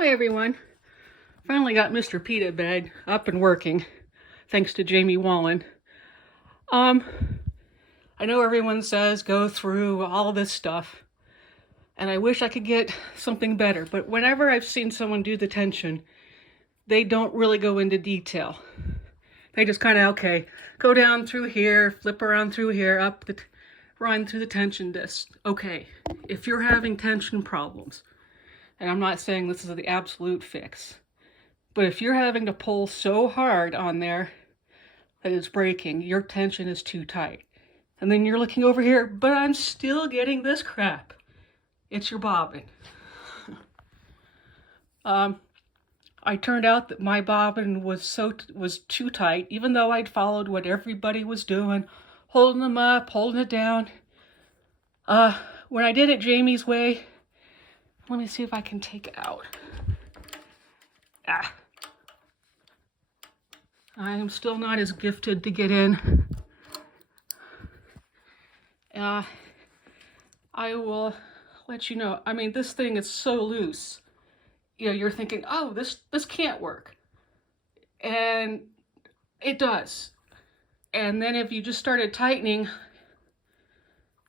Hi everyone. Finally got Mr. Pita Bed up and working, thanks to Jamie Wallen. I know everyone says go through all this stuff, and I wish I could get something better, but whenever I've seen someone do the tension, they don't really go into detail. They just kind of, okay, go down through here, flip around through here, run through the tension disc. Okay, if you're having tension problems, and I'm not saying this is the absolute fix, but if you're having to pull so hard on there that it's breaking, your tension is too tight. And then you're looking over here, but I'm still getting this crap. It's your bobbin. I turned out that my bobbin was too tight, even though I'd followed what everybody was doing, holding them up, holding it down. When I did it Jamie's way, let me see if I can take it out. I am still not as gifted to get in. I will let you know. I mean, this thing is so loose. You know, you're thinking, oh, this can't work. And it does. And then if you just started tightening,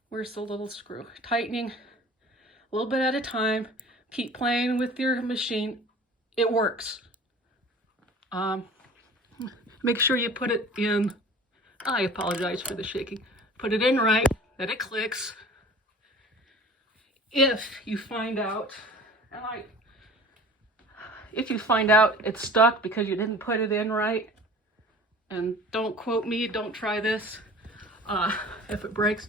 where's the little screw? Tightening a little bit at a time, keep playing with your machine, it works. Make sure you put it in, I apologize for the shaking, put it in right, that it clicks. If you find out, if you find out it's stuck because you didn't put it in right, and don't quote me, don't try this, if it breaks,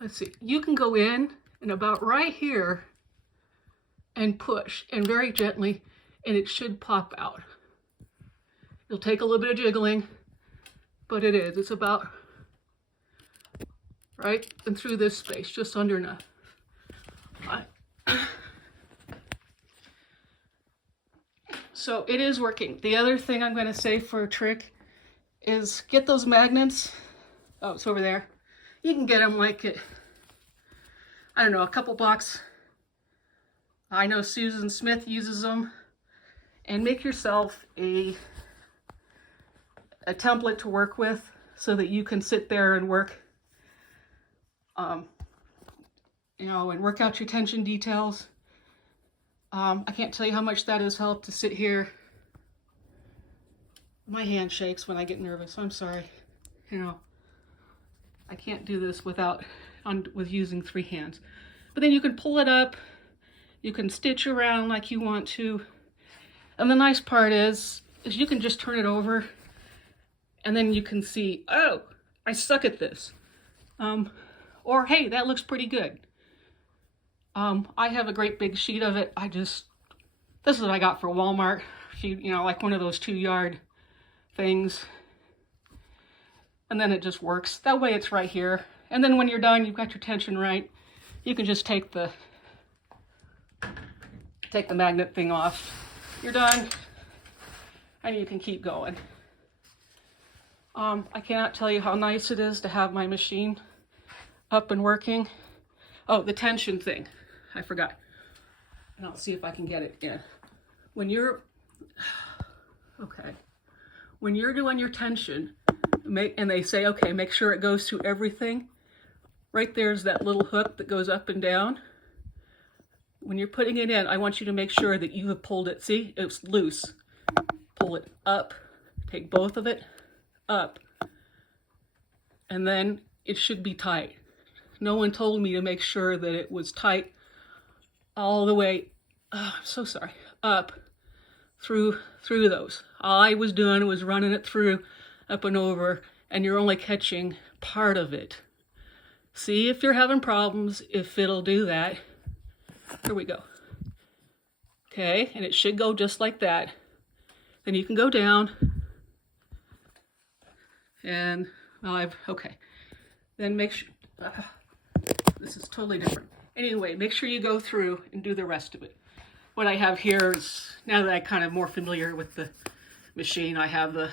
let's see, you can go in and about right here and push, and very gently, and it should pop out. It'll take a little bit of jiggling, but it's about right and through this space, just under enough. So it is working. The other thing I'm going to say for a trick is get those magnets. Oh, it's over there. You can get them like at, I don't know, a couple bucks. I know Susan Smith uses them. And make yourself a template to work with so that you can sit there and work, you know, and work out your tension details. I can't tell you how much that has helped to sit here. My hand shakes when I get nervous. I'm sorry. You know, I can't do this with using 3 hands. But then you can pull it up. You can stitch around like you want to. And the nice part is you can just turn it over and then you can see, oh, I suck at this. Or, hey, that looks pretty good. I have a great big sheet of it. This is what I got for Walmart. You know, like one of those 2-yard things. And then it just works. That way it's right here. And then when you're done, you've got your tension right. You can just take the magnet thing off. You're done. And you can keep going. I cannot tell you how nice it is to have my machine up and working. Oh, the tension thing. I forgot. And I'll see if I can get it in. When you're doing your tension, and they say, okay, make sure it goes through everything. Right there's that little hook that goes up and down. When you're putting it in, I want you to make sure that you have pulled it. See, it's loose. Pull it up, take both of it up, and then it should be tight. No one told me to make sure that it was tight all the way, I'm so sorry, up through those. All I was doing was running it through, up and over, and you're only catching part of it. See if you're having problems, if it'll do that. Here we go. Okay, and it should go just like that. Then you can go down, and okay. Then make sure, this is totally different. Anyway, make sure you go through and do the rest of it. What I have here is, now that I'm kind of more familiar with the machine, I have the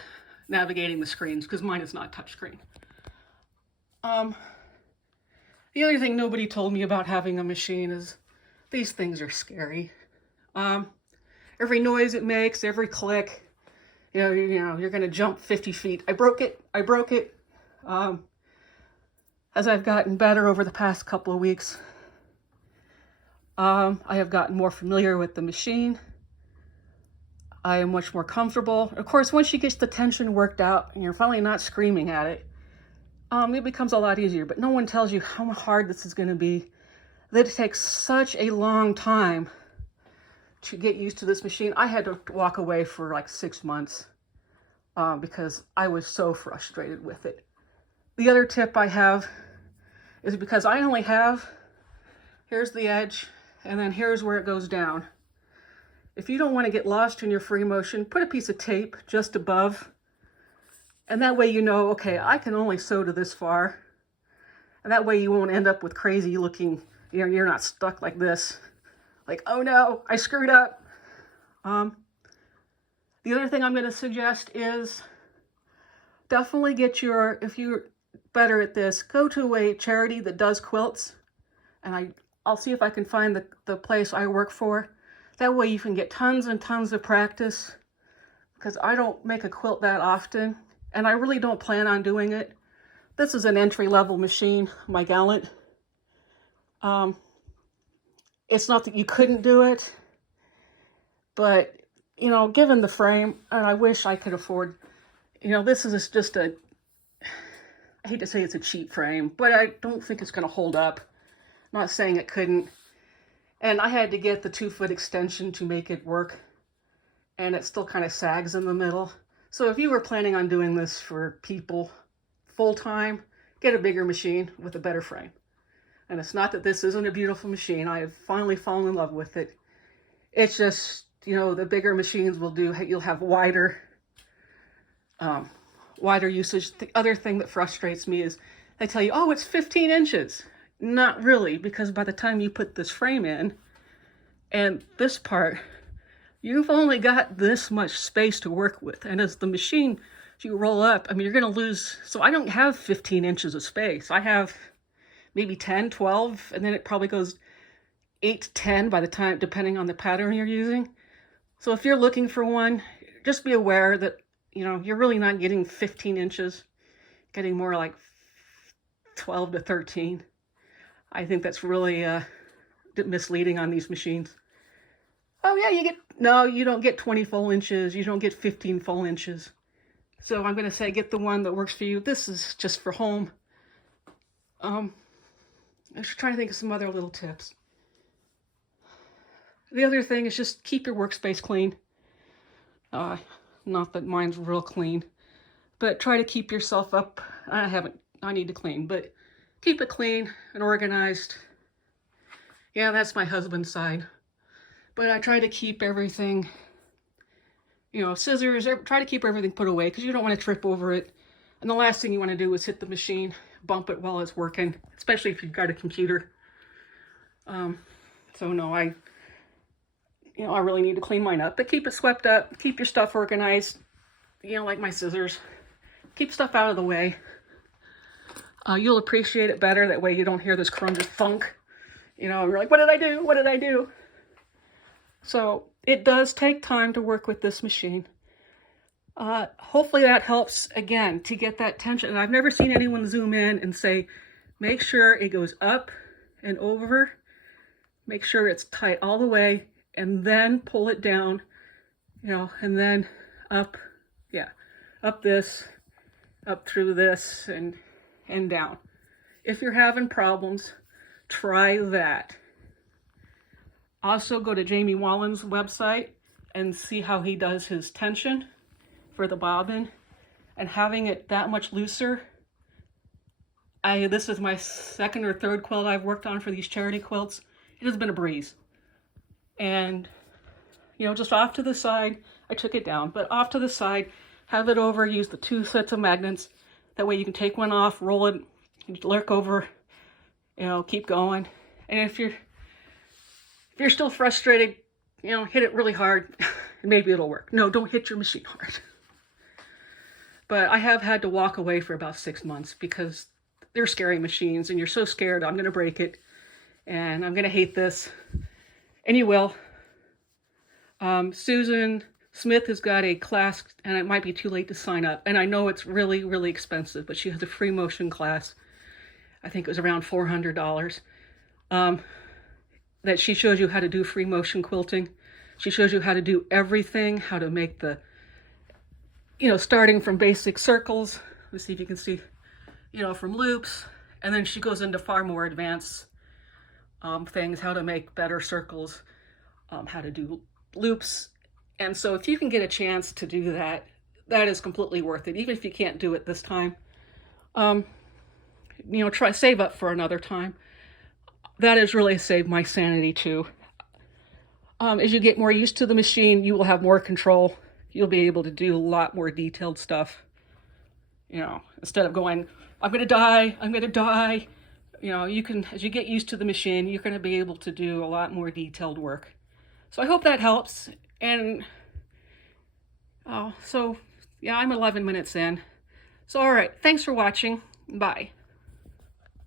navigating the screens, because mine is not touchscreen. The other thing nobody told me about having a machine is these things are scary. every noise it makes, every click, you're going to jump 50 feet. I broke it. As I've gotten better over the past couple of weeks, I have gotten more familiar with the machine. I am much more comfortable. Of course, once you get the tension worked out and you're finally not screaming at it, it becomes a lot easier. But no one tells you how hard this is going to be. That it takes such a long time to get used to this machine. I had to walk away for like 6 months because I was so frustrated with it. The other tip I have is because I only have, here's the edge, and then here's where it goes down. If you don't want to get lost in your free motion, put a piece of tape just above, and that way you know, okay, I can only sew to this far. And that way you won't end up with crazy looking, you're not stuck like this. Like, oh no, I screwed up. The other thing I'm going to suggest is definitely if you're better at this, go to a charity that does quilts. And I'll see if I can find the place I work for. That way you can get tons and tons of practice, because I don't make a quilt that often, and I really don't plan on doing it. This is an entry-level machine, my Gallant. It's not that you couldn't do it, but, given the frame, and I wish I could afford, this is just I hate to say it's a cheap frame, but I don't think it's going to hold up. I'm not saying it couldn't. And I had to get the 2-foot extension to make it work, and it still kind of sags in the middle. So if you were planning on doing this for people full-time, get a bigger machine with a better frame. And it's not that this isn't a beautiful machine. I have finally fallen in love with it. It's just, the bigger machines will do, you'll have wider usage. The other thing that frustrates me is they tell you, oh, it's 15 inches. Not really, because by the time you put this frame in and this part, you've only got this much space to work with. And as the machine, as you roll up, you're going to lose. So I don't have 15 inches of space. I have maybe 10, 12, and then it probably goes 8 to 10 by the time, depending on the pattern you're using. So if you're looking for one, just be aware that, you're really not getting 15 inches, getting more like 12 to 13. I think that's really misleading on these machines. Oh yeah, you don't get 20 full inches. You don't get 15 full inches. So I'm going to say get the one that works for you. This is just for home. I was trying to think of some other little tips. The other thing is just keep your workspace clean. Not that mine's real clean, but try to keep yourself up. I need to clean, but keep it clean and organized. Yeah, that's my husband's side. But I try to keep everything, scissors, try to keep everything put away, because you don't want to trip over it. And the last thing you want to do is hit the machine, bump it while it's working, especially if you've got a computer. So no, I really need to clean mine up. But keep it swept up, keep your stuff organized, like my scissors. Keep stuff out of the way. You'll appreciate it better. That way you don't hear this crunch thunk. You're like, what did I do? What did I do? So it does take time to work with this machine. Hopefully that helps, again, to get that tension. And I've never seen anyone zoom in and say, make sure it goes up and over. Make sure it's tight all the way, and then pull it down, and then up, up this, up through this, and down. If you're having problems, try that. Also, go to Jamie Wallen's website and see how he does his tension for the bobbin. And having it that much looser, this is my second or third quilt I've worked on for these charity quilts. It has been a breeze. And, just off to the side, I took it down, but off to the side, have it over, use the 2 sets of magnets. That way you can take one off, roll it, lurk over, keep going. And if you're still frustrated, hit it really hard, and maybe it'll work. No, don't hit your machine hard. But I have had to walk away for about 6 months because they're scary machines, and you're so scared I'm going to break it, and I'm going to hate this. And you will. Susan Smith has got a class, and it might be too late to sign up. And I know it's really, really expensive, but she has a free motion class. I think it was around $400. That she shows you how to do free motion quilting. She shows you how to do everything, how to make the, starting from basic circles. Let's see if you can see, from loops. And then she goes into far more advanced things, how to make better circles, how to do loops. And so if you can get a chance to do that, that is completely worth it, even if you can't do it this time. Save up for another time. That has really saved my sanity too. As you get more used to the machine, you will have more control. You'll be able to do a lot more detailed stuff. Instead of going, I'm going to die, I'm going to die. You can, as you get used to the machine, you're going to be able to do a lot more detailed work. So I hope that helps. And I'm 11 minutes in. So all right, thanks for watching. Bye.